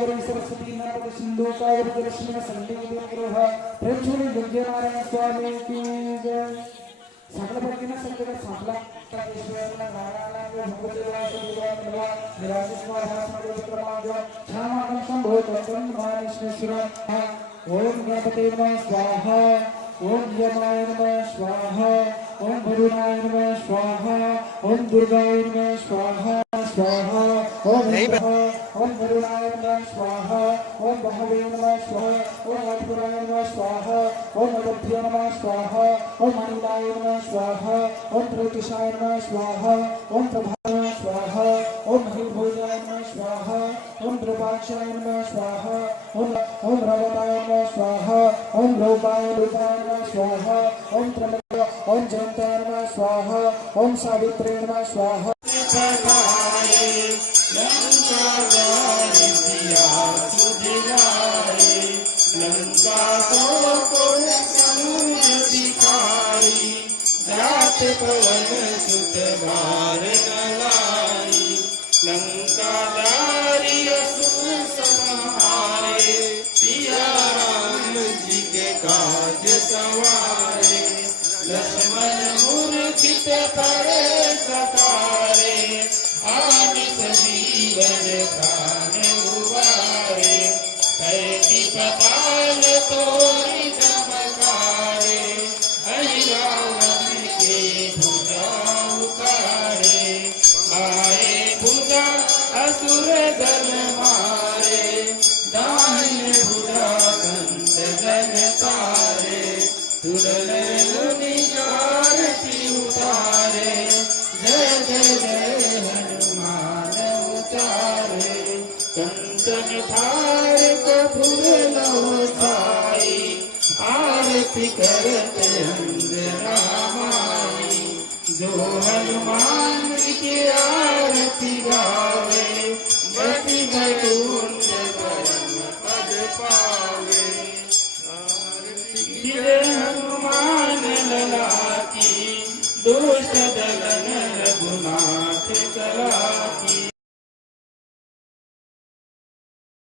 गोदावरी सरस्वती नर्मदा सिंधु कावेरी जलस्मिन् सन्निधिं कुरुः प्रचुर विद्यनारायण स्वामी की जय। सकल भक्तिना संकट साफला तदेश्वरना नारायण भगवदेवाय देवाय निराजिस्वाय हरस्मरे विक्रमाय क्षमागं शंभो तत्तं महाविष्णुशिरो ओम गणपते नमः स्वाहा ओम यमाय नमः स्वाहा ओम भरुणाय नमः स्वाहा ओम दुर्गाय नमः स्वाहा स्वाहा ओम भरुणाय नमः स्वाहा ओम बहवे नमः स्वाहा ओम अद्भुताय नमः स्वाहा ओम अवध्य नमः स्वाहा ओम अनिलाय नमः स्वाहा ओम प्रत्युषाय नमः स्वाहा ओम प्रभाय स्वाहा ओम महिभोजाय नमः स्वाहा ओम द्रवाक्षाय नमः स्वाहा ओम रवताय नमः स्वाहा ओम रूपाय नमः स्वाहा ओम त्र्यंबक ओम जयंताय नमः स्वाहा ओम सावित्रे नमः स्वाहा। पवन सुत भार नलाई लंका दारी असुर संहारे सिया राम जी के काज सवारे लक्ष्मण मूर्छित पड़े सतारे आनि सजीवन प्राण उबारे कैती पताल तोरी चमकारे हरि राम असुर दल मारे दाहिने भुजा संत जन तारे तुरले निकारती उतारे जय जय जय हनुमान उचारे कंचन थार कपूर लौटाई आरती करते अंजना माई जो हनुमान की आरती गावे बसी भटूंड परम पद पावे। आरती हनुमान लला की दुष्ट दलन रघुनाथ चला की